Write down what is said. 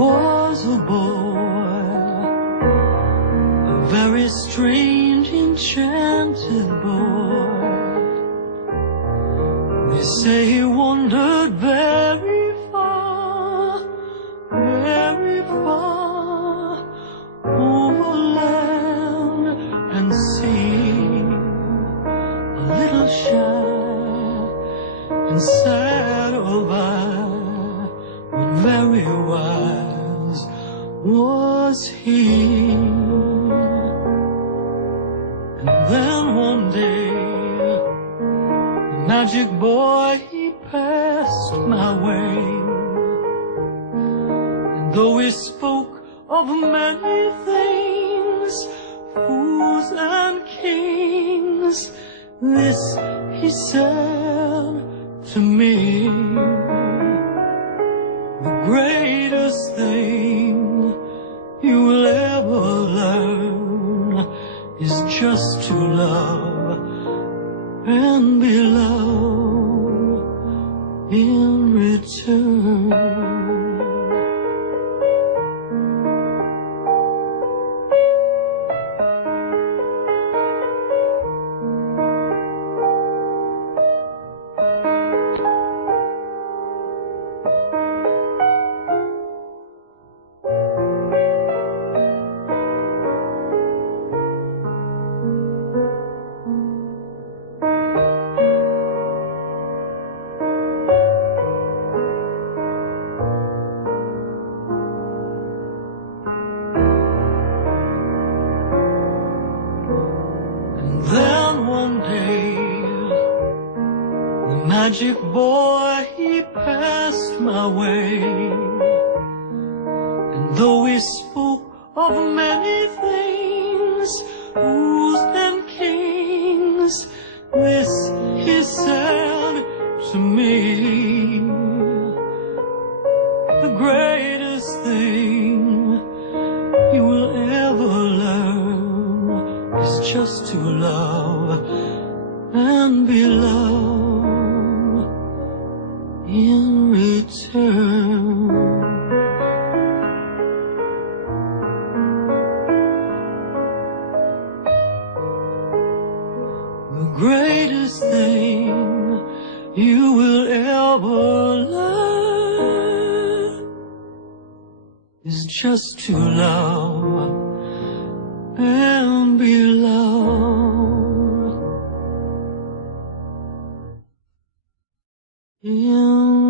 was a boy, a very strange, enchanted boy. They say he wandered very far, over land and sea. A little shy and sad of eye, but very wise was he. And then one day, the magic boy, he passed my way. And though he spoke of many things, fools and kings, this he said to me: the greatest thing you will ever learn is just to love and be loved in return. Then one day, the magic boy, he passed my way. And though he spoke of many things, fools and kings, this he said to me: the greatest thing you will ever learn is just to love and be loved in return. The greatest thing you will ever learn is just to love and be loved in